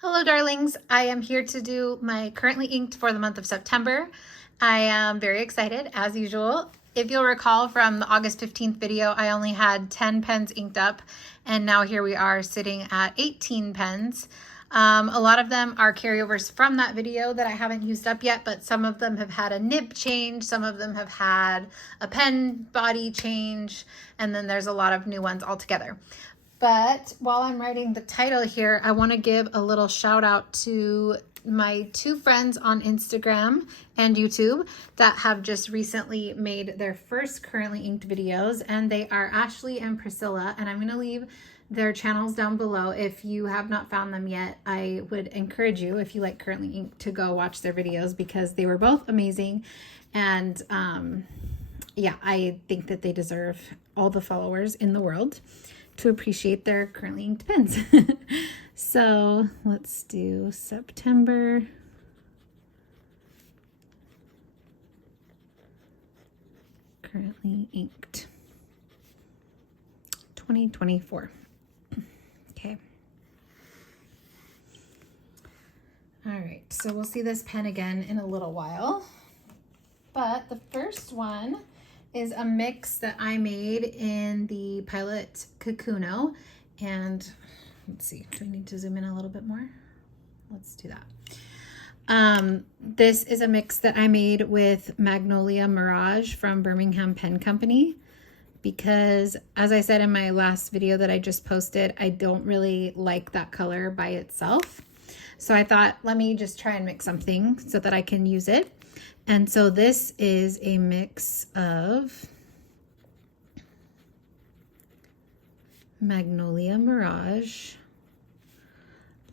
Hello darlings, I am here to do my currently inked for the month of September. I am very excited as usual. If you'll recall from the August 15th video, I only had 10 pens inked up and now here we are sitting at 18 pens. A lot of them are carryovers from that video that I haven't used up yet, but some of them have had a nib change, some of them have had a pen body change, and then there's a lot of new ones altogether. But while I'm writing the title here, I want to give a little shout out to my two friends on Instagram and YouTube that have just recently made their first currently inked videos, and they are Ashlee and Priscilla, and I'm going to leave their channels down below. If you have not found them yet, I would encourage you, if you like currently inked, to go watch their videos because they were both amazing. And yeah, I think that they deserve all the followers in the world to appreciate their currently inked pens. So let's do September. Currently inked 2024. Okay. All right, so we'll see this pen again in a little while. But the first one is a mix that I made in the Pilot Kakuno. And let's see, do I need to zoom in a little bit more? Let's do that. This is a mix that I made with Magnolia Mirage from Birmingham Pen Company, because as I said in my last video that I just posted, I don't really like that color by itself. So I thought, let me just try and mix something so that I can use it. And so this is a mix of Magnolia Mirage,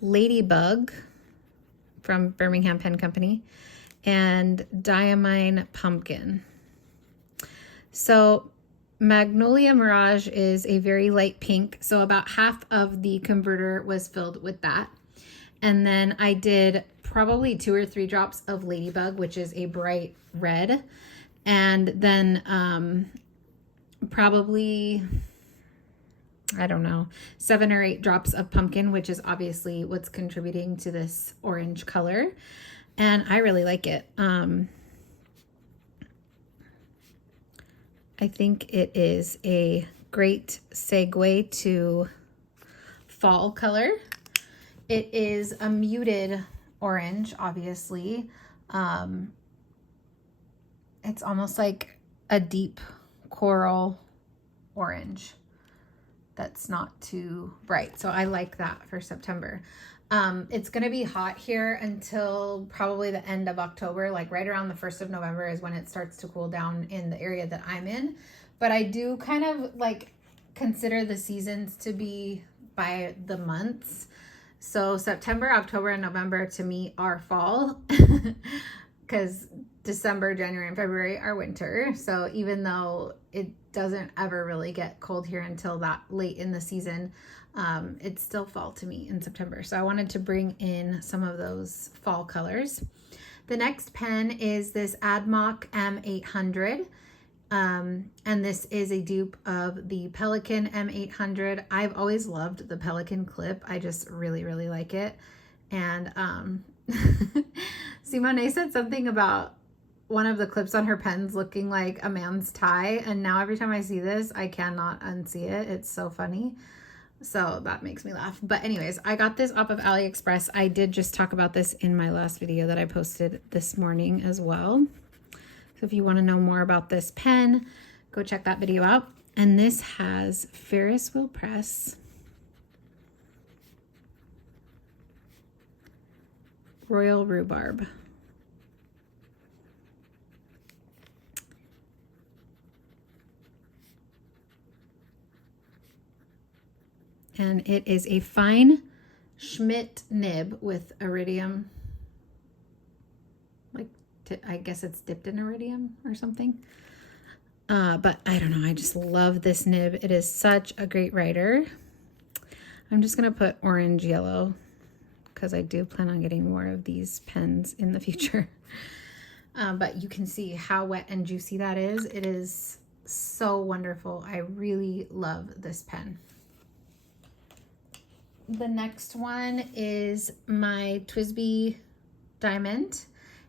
Ladybug from Birmingham Pen Company, and Diamine Pumpkin. So Magnolia Mirage is a very light pink, so about half of the converter was filled with that. And then I did probably 2 or 3 drops of Ladybug, which is a bright red. And then probably, I don't know, 7 or 8 drops of pumpkin, which is obviously what's contributing to this orange color. And I really like it. I think it is a great segue to fall color. It is a muted orange, obviously. It's almost like a deep coral orange that's not too bright. So I like that for September. It's going to be hot here until probably the end of October, like right around the 1st of November is when it starts to cool down in the area that I'm in. But I do kind of like consider the seasons to be by the months. So September, October, and November to me are fall because December, January, and February are winter. So even though it doesn't ever really get cold here until that late in the season, it's still fall to me in September. So I wanted to bring in some of those fall colors. The next pen is this Admoc M800. And this is a dupe of the Pelikan M800. I've always loved the Pelikan clip. I just really, really like it. And Simone said something about one of the clips on her pens looking like a man's tie. And now every time I see this, I cannot unsee it. It's so funny. So that makes me laugh. But anyways, I got this off of AliExpress. I did just talk about this in my last video that I posted this morning as well. So if you want to know more about this pen, go check that video out. And this has Ferris wheel press, Royal Rhubarb. And it is a fine Schmidt nib with iridium. I guess it's dipped in iridium or something. But I don't know. I just love this nib. It is such a great writer. I'm just going to put orange yellow because I do plan on getting more of these pens in the future. But you can see how wet and juicy that is. It is so wonderful. I really love this pen. The next one is my TWSBI Diamond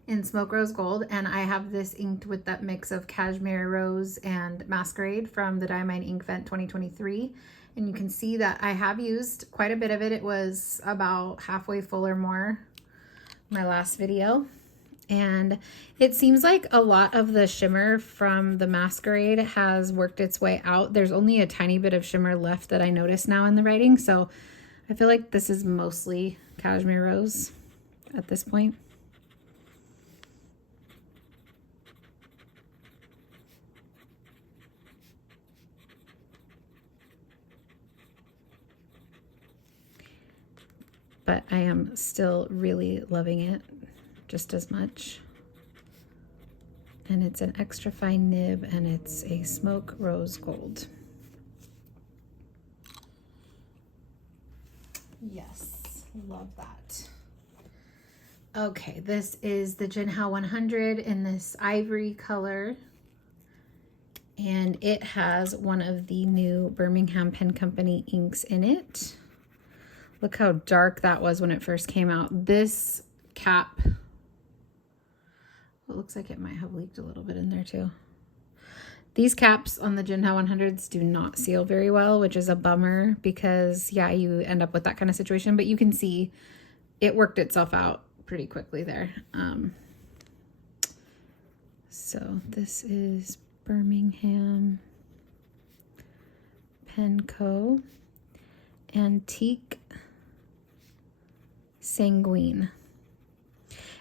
in Smoke Rose Gold, and I have this inked with that mix of Cashmere Rose and Masquerade from the Diamine Ink Vent 2023. And you can see that I have used quite a bit of it. It was about halfway full or more my last video. And it seems like a lot of the shimmer from the Masquerade has worked its way out. There's only a tiny bit of shimmer left that I notice now in the writing. So I feel like this is mostly Cashmere Rose at this point. But I am still really loving it just as much. And it's an extra fine nib, and it's a Smoke Rose Gold. Yes, love that. Okay, this is the Jinal 100 in this ivory color. And it has one of the new Birmingham Pen Company inks in it. Look how dark that was when it first came out. This cap, it looks like it might have leaked a little bit in there too. These caps on the Jinal 100s do not seal very well, which is a bummer because, yeah, you end up with that kind of situation. But you can see it worked itself out pretty quickly there. So this is Birmingham Pen Co. Antique Sanguine.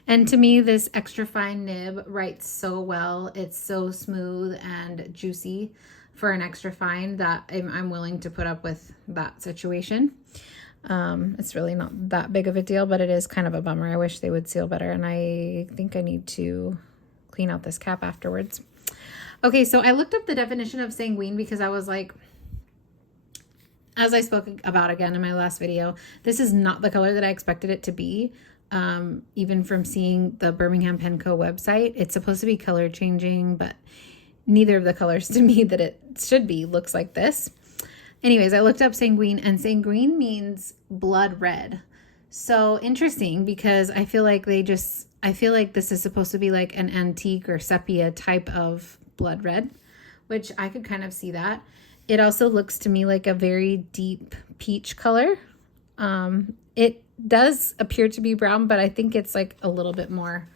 And to me, this extra fine nib writes so well. It's so smooth and juicy for an extra fine that I'm willing to put up with that situation. It's really not that big of a deal, but it is kind of a bummer. I wish they would seal better, and I think I need to clean out this cap afterwards. Okay, so I looked up the definition of sanguine because I was like, as I spoke about again in my last video, this is not the color that I expected it to be. Even from seeing the Birmingham Pen Co website, it's supposed to be color changing, but neither of the colors to me that it should be looks like this. Anyways, I looked up sanguine, and sanguine means blood red. So interesting, because I feel like this is supposed to be like an antique or sepia type of blood red, which I could kind of see that. It also looks to me like a very deep peach color. It does appear to be brown, but I think it's like a little bit more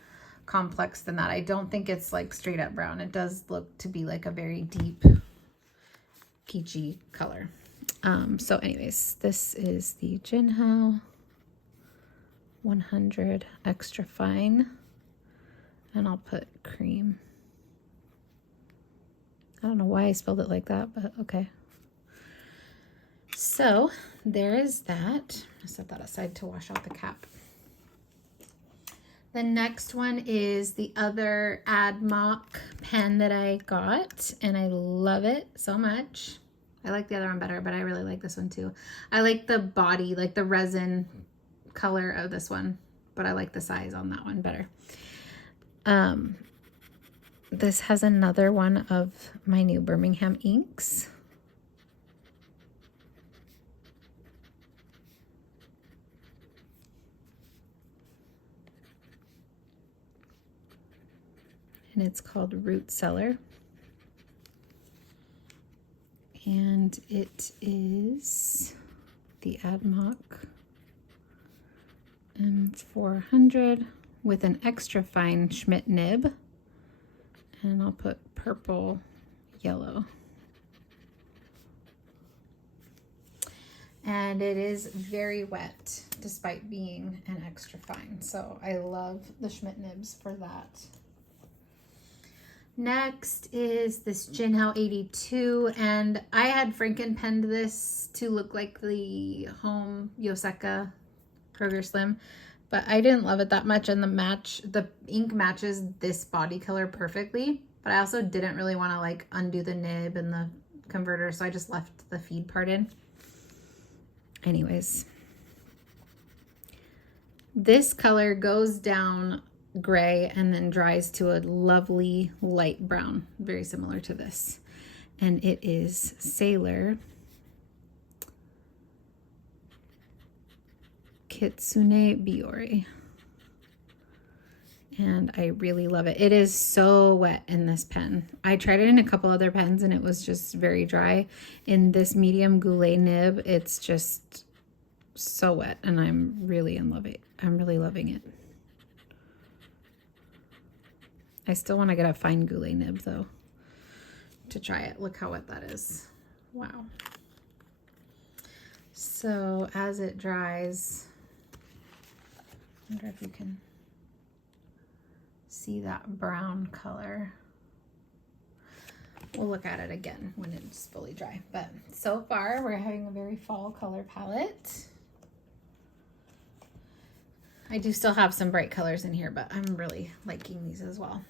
complex than that. I don't think it's like straight up brown. It does look to be like a very deep peachy color. So anyways, this is the Jinal 100 extra fine, and I'll put cream. I don't know why I spelled it like that, but okay. So there is that. I'll set that aside to wash out the cap. The next one is the other AdMock pen that I got, and I love it so much. I like the other one better, but I really like this one too. I like the body, like the resin color of this one, but I like the size on that one better. This has another one of my new Birmingham inks. And it's called Root Cellar. And it is the AdMock M400 with an extra fine Schmidt nib. And I'll put purple, yellow. And it is very wet despite being an extra fine. So I love the Schmidt nibs for that. Next is this Jinal 82, and I had Franken-penned this to look like the Home Yoseka Kroger Slim, but I didn't love it that much, and the ink matches this body color perfectly, but I also didn't really want to like undo the nib and the converter, so I just left the feed part in. Anyways, this color goes down gray and then dries to a lovely light brown, very similar to this, and it is Sailor Kitsune Biore. And I really love it. It is so wet in this pen. I tried it in a couple other pens and it was just very dry. In this medium goulet nib, it's just so wet and I'm really in love it. I'm really loving it. I still want to get a fine goulet nib though to try it. Look how wet that is. Wow. So as it dries, I wonder if you can see that brown color. We'll look at it again when it's fully dry. But so far we're having a very fall color palette. I do still have some bright colors in here, but I'm really liking these as well.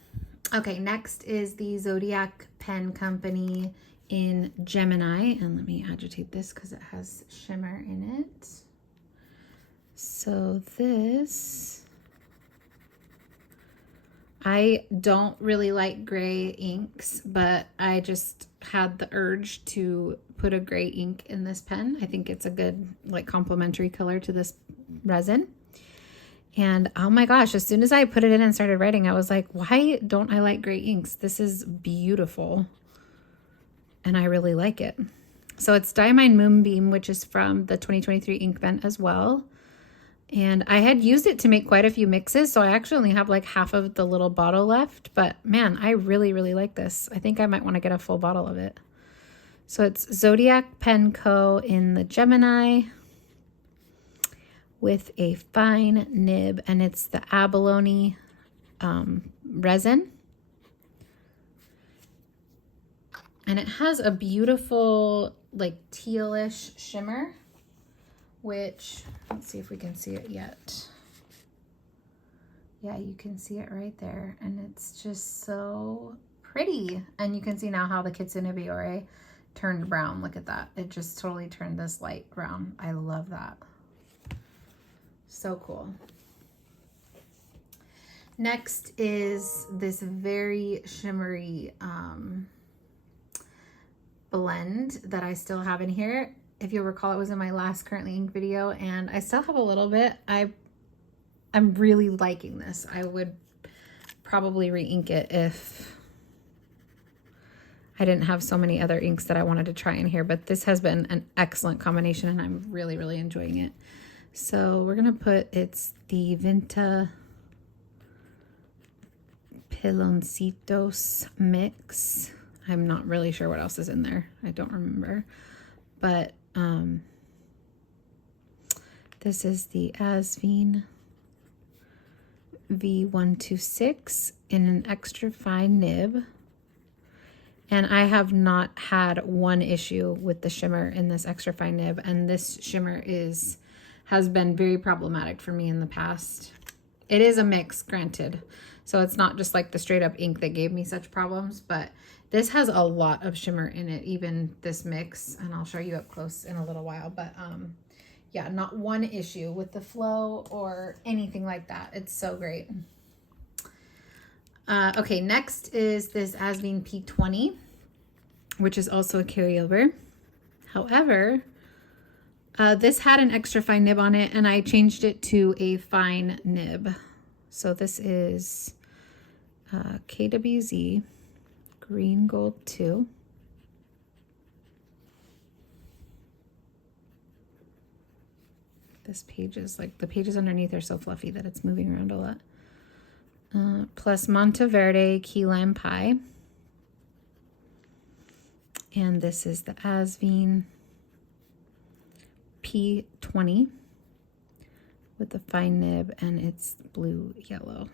Okay, next is the Zodiac Pen Company in Gemini. And let me agitate this because it has shimmer in it. So this, I don't really like gray inks, but I just had the urge to put a gray ink in this pen. I think it's a good like complementary color to this resin. And oh my gosh, as soon as I put it in and started writing, I was like, why don't I like gray inks? This is beautiful. And I really like it. So it's Diamine Moonbeam, which is from the 2023 ink vent as well. And I had used it to make quite a few mixes, so I actually only have like half of the little bottle left. But man, I really, really like this. I think I might want to get a full bottle of it. So it's Zodiac Pen Co. in the Gemini with a fine nib, and it's the abalone resin. And it has a beautiful like tealish shimmer, which, let's see if we can see it yet. Yeah, you can see it right there. And it's just so pretty. And you can see now how the Kitsune Biore turned brown. Look at that. It just totally turned this light brown. I love that. So cool. Next is this very shimmery blend that I still have in here. If you'll recall, it was in my last currently ink video, and I still have a little bit. I'm really liking this. I would probably re-ink it if I didn't have so many other inks that I wanted to try in here, but this has been an excellent combination and I'm really, really enjoying it. So we're gonna put, it's the Vinta Piloncitos mix. I'm not really sure what else is in there. I don't remember, but this is the Asine V126 in an extra fine nib. And I have not had one issue with the shimmer in this extra fine nib. And this shimmer has been very problematic for me in the past. It is a mix, granted. So it's not just like the straight up ink that gave me such problems, but this has a lot of shimmer in it, even this mix. And I'll show you up close in a little while, but yeah, not one issue with the flow or anything like that. It's so great. Okay, next is this Asine P20, which is also a carryover. However, this had an extra fine nib on it and I changed it to a fine nib. So this is KWZ Green Gold 2. This page is like, the pages underneath are so fluffy that it's moving around a lot. Plus Monteverde Key Lime Pie. And this is the Asine P20 with the fine nib, and it's blue yellow.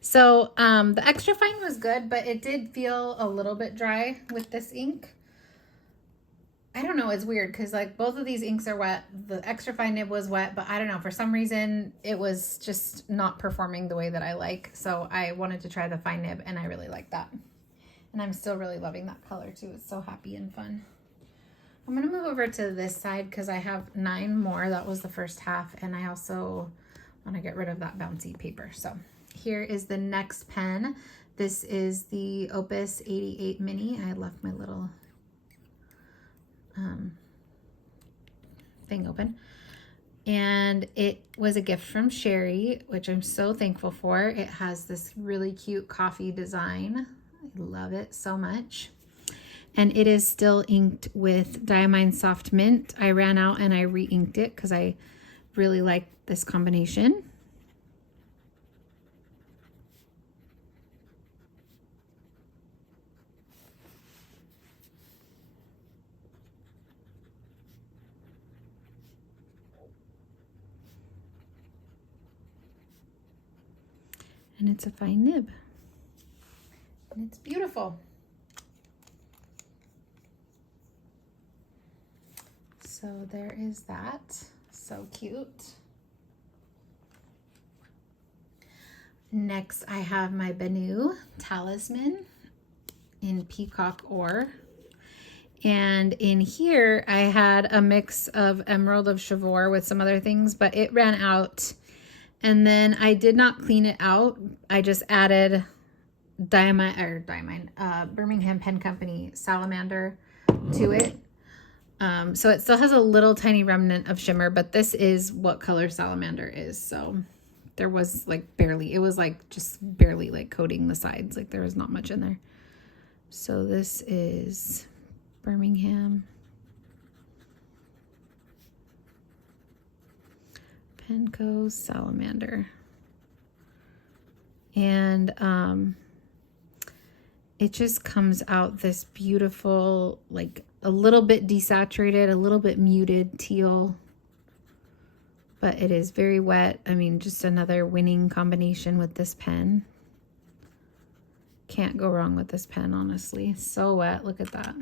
So the extra fine was good, but it did feel a little bit dry with this ink. I don't know, it's weird because like both of these inks are wet. The extra fine nib was wet, but I don't know, for some reason it was just not performing the way that I like. So I wanted to try the fine nib and I really like that. And I'm still really loving that color too. It's so happy and fun. I'm gonna move over to this side because I have 9 more. That was the first half, and I also want to get rid of that bouncy paper. So here is the next pen. This is the Opus 88 Mini. I left my little thing open. And it was a gift from Sherry, which I'm so thankful for. It has this really cute coffee design. I love it so much. And it is still inked with Diamine Soft Mint. I ran out and I re-inked it because I really like this combination. And it's a fine nib. And it's beautiful. So there is that. So cute. Next, I have my Banu Talisman in Peacock Ore. And in here, I had a mix of Emerald of Chivor with some other things, but it ran out. And then I did not clean it out. I just added Birmingham Pen Company Salamander to it. So it still has a little tiny remnant of shimmer, but this is what color Salamander is. So there was like barely, it was like just barely like coating the sides. Like there was not much in there. So this is Birmingham Pen Co Salamander. And it just comes out this beautiful, like a little bit desaturated, a little bit muted teal, but it is very wet. I mean, just another winning combination with this pen. Can't go wrong with this pen, honestly. So wet, look at that.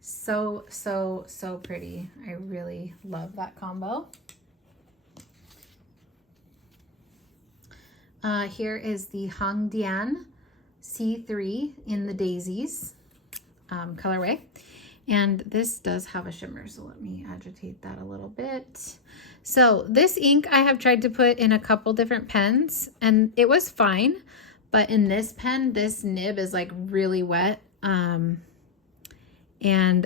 So, so, so pretty. I really love that combo. Here is the Hongdian C3 in the Daisies colorway. And this does have a shimmer, so let me agitate that a little bit. So this ink I have tried to put in a couple different pens, and it was fine. But in this pen, this nib is like really wet. And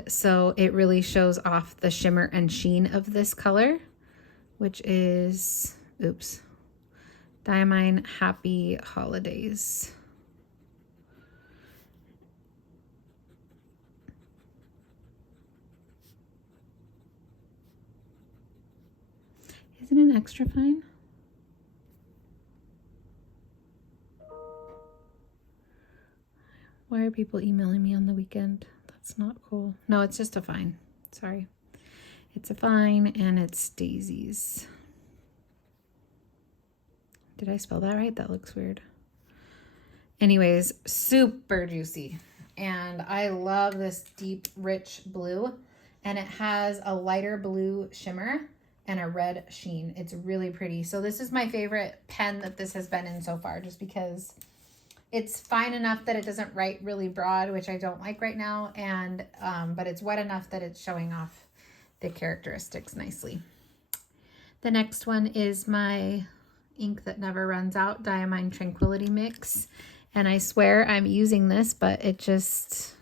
so it really shows off the shimmer and sheen of this color, which is, oops, Diamine Happy Holidays. Isn't it extra fine? Why are people emailing me on the weekend? That's not cool. No, it's just a fine. Sorry. It's a fine and it's Daisies. Did I spell that right? That looks weird. Anyways, super juicy. And I love this deep, rich blue. And it has a lighter blue shimmer and a red sheen. It's really pretty. So this is my favorite pen that this has been in so far, just because it's fine enough that it doesn't write really broad, which I don't like right now. And but it's wet enough that it's showing off the characteristics nicely. The next one is my ink that never runs out, Diamine Tranquility mix. And I swear I'm using this, but it just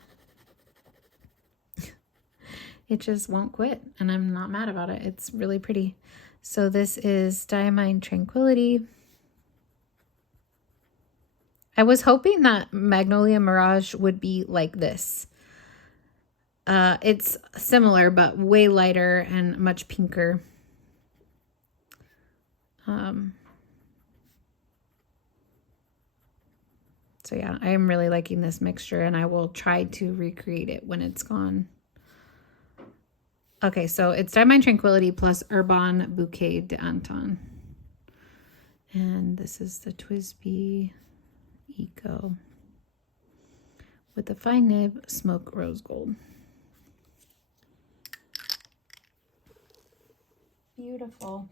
won't quit, and I'm not mad about it. It's really pretty. So this is Diamine Tranquility. I was hoping that Magnolia Mirage would be like this. It's similar, but way lighter and much pinker. So yeah, I am really liking this mixture, and I will try to recreate it when it's gone. Okay, so it's Diamine Tranquility plus Urban Bouquet d'Antan. And this is the TWSBI Eco with the fine nib smoke rose gold. Beautiful.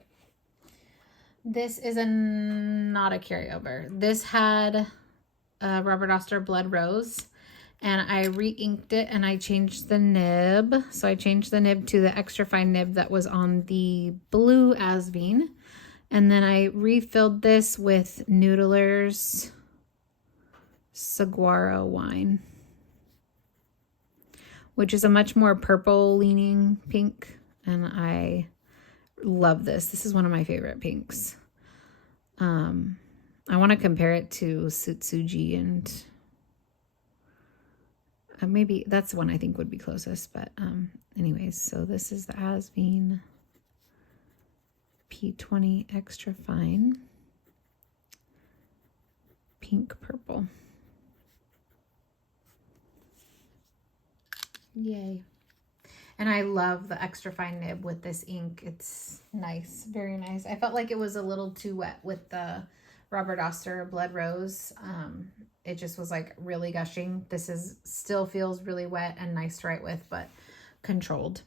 This is not a carryover. This had Robert Oster Blood Rose, and I re-inked it and I changed the nib. So I changed the nib to the extra fine nib that was on the blue Asine. And then I refilled this with Noodlers Saguaro wine, which is a much more purple leaning pink. and I love this. This is one of my favorite pinks. I want to compare it to Sutsuji, and maybe that's the one I think would be closest. But anyways, so this is the Asine P20 Extra Fine Pink Purple. Yay. And I love the extra fine nib with this ink. It's nice, very nice. I felt like it was a little too wet with the Robert Oster Blood Rose. It just was like really gushing. This is still feels really wet and nice to write with, but controlled.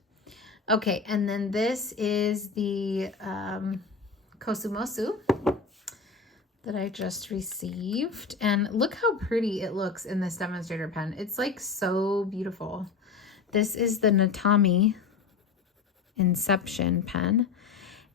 Okay, and then this is the Kosumosu that I just received. And look how pretty it looks in this demonstrator pen. It's like so beautiful. This is the Natami Inception pen.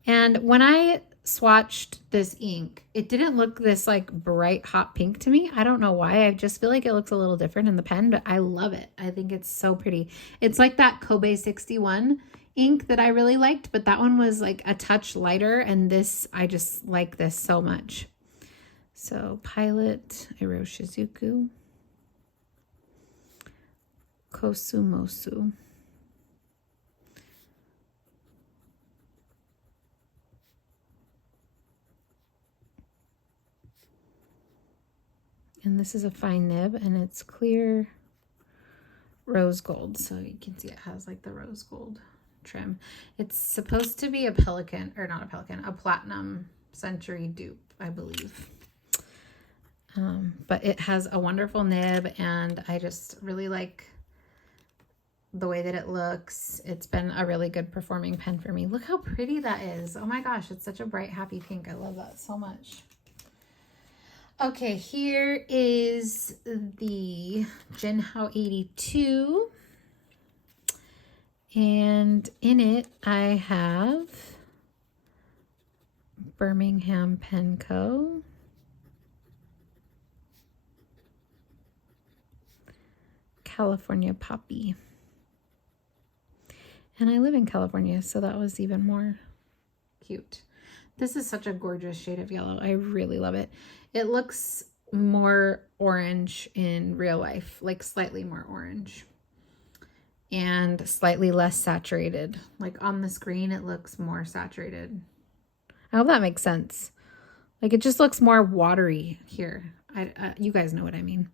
And when I swatched this ink, it didn't look this like bright hot pink to me. I don't know why. I just feel like it looks a little different in the pen, but I love it. I think it's so pretty. It's like that Kobe 61 ink that I really liked, but that one was like a touch lighter, and this, I just like this so much. So Pilot, AOS Shizuku, Kosumosu. And this is a fine nib, and it's clear rose gold. So you can see it has like the rose gold trim. It's supposed to be a Pelican, or not a Pelican, a Platinum Century dupe, I believe. But it has a wonderful nib, and I just really like the way that it looks. It's been a really good performing pen for me. Look how pretty that is. Oh my gosh, it's such a bright, happy pink. I love that so much. Okay, here is the Jinal 82. And in it, I have Birmingham Pen Co. California Poppy. And I live in California, so that was even more cute. This is such a gorgeous shade of yellow. I really love it. It looks more orange in real life, like slightly more orange and slightly less saturated. Like on the screen, it looks more saturated. I hope that makes sense. Like it just looks more watery here. You guys know what I mean.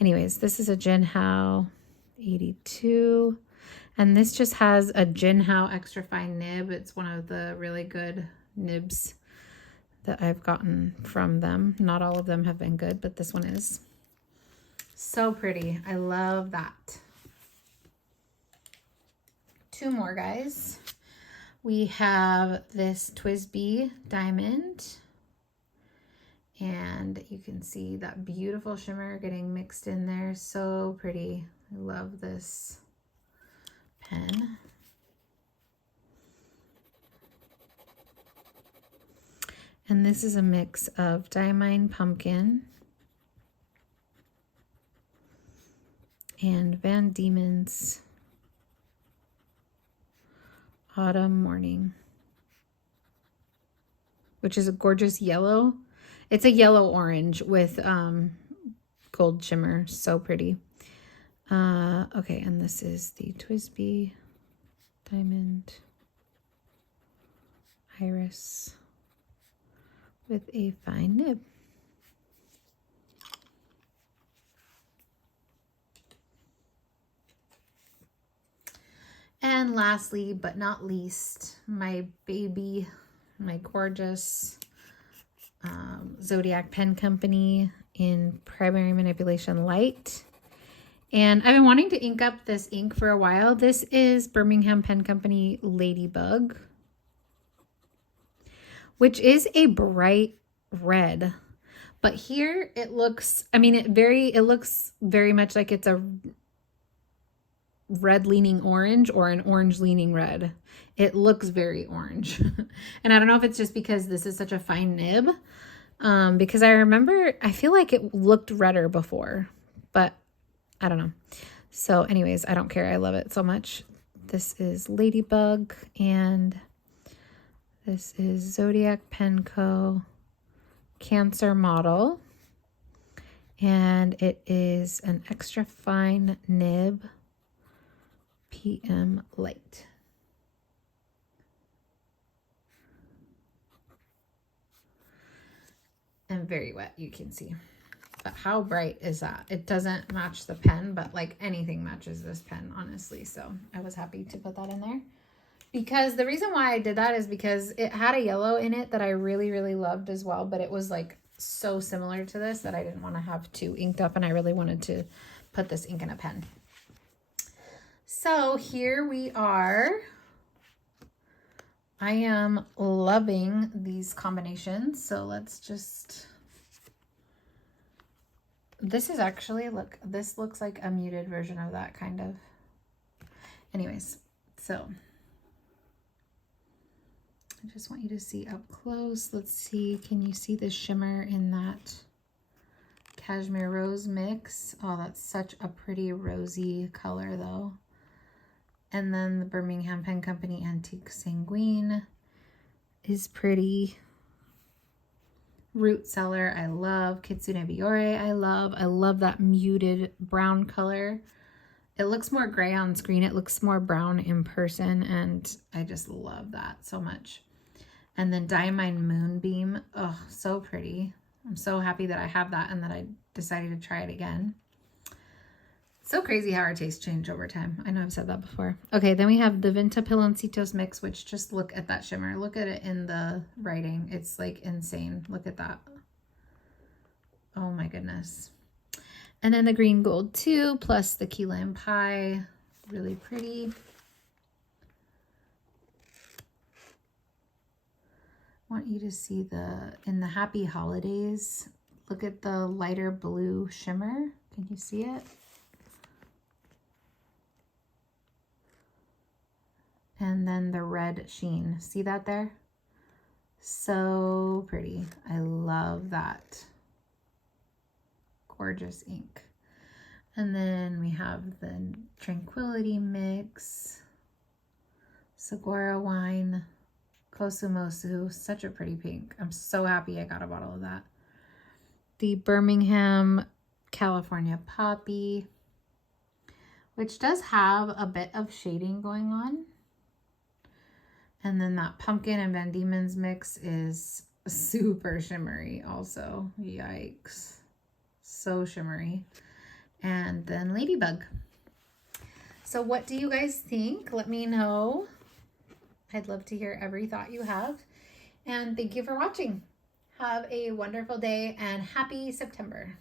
Anyways, this is a Jinal 82. And this just has a Jinal extra fine nib. It's one of the really good nibs that I've gotten from them. Not all of them have been good, but this one is. So pretty. I love that. Two more, guys. We have this TWSBI Diamond. And you can see that beautiful shimmer getting mixed in there. So pretty. I love this pen. And this is a mix of Diamine Pumpkin and Van Diemen's Autumn Morning, which is a gorgeous yellow. It's a yellow orange with gold shimmer. So pretty. Okay, and this is the TWSBI Diamond Iris with a fine nib. And lastly, but not least, my baby, my gorgeous Zodiac Pen Company in Primary Manipulation Light. And I've been wanting to ink up this ink for a while. This is Birmingham Pen Company Ladybug, which is a bright red. But here it looks, I mean, it looks very much like it's a red leaning orange or an orange leaning red. It looks very orange. And I don't know if it's just because this is such a fine nib, because I feel like it looked redder before, but I don't know. So anyways, I don't care. I love it so much. This is Ladybug, and this is Zodiac Pen Co. Cancer model. And it is an extra fine nib PM light. And very wet, you can see. But how bright is that? It doesn't match the pen, but like anything matches this pen, honestly. So I was happy to put that in there. Because the reason why I did that is because it had a yellow in it that I really, really loved as well. But it was like so similar to this that I didn't want to have two inked up, and I really wanted to put this ink in a pen. So here we are. I am loving these combinations. So let's just... This is actually, look, this looks like a muted version of that, kind of. Anyways, so I just want you to see up close. Let's see, can you see the shimmer in that cashmere rose mix? Oh, that's such a pretty rosy color though. And then the Birmingham Pen Company Antique Sanguine is pretty. Root Cellar, I love. Kitsune Biore, I love that muted brown color. It looks more gray on screen. It looks more brown in person, and I just love that so much. And then Diamine Moonbeam, oh, so pretty. I'm so happy that I have that and that I decided to try it again. So crazy how our tastes change over time. I know I've said that before. Okay, then we have the Vinta Piloncitos mix, which just look at that shimmer. Look at it in the writing. It's like insane. Look at that. Oh my goodness. And then the green gold 2 plus the key lime pie. Really pretty. I want you to see in the Happy Holidays, look at the lighter blue shimmer. Can you see it? And then the red sheen. See that there? So pretty. I love that. Gorgeous ink. And then we have the Tranquility mix. Saguaro wine. Kosumosu. Such a pretty pink. I'm so happy I got a bottle of that. The Birmingham California Poppy, which does have a bit of shading going on. And then that Pumpkin and Van Diemen's mix is super shimmery also. Yikes. So shimmery. And then Ladybug. So what do you guys think? Let me know. I'd love to hear every thought you have. And thank you for watching. Have a wonderful day and happy September.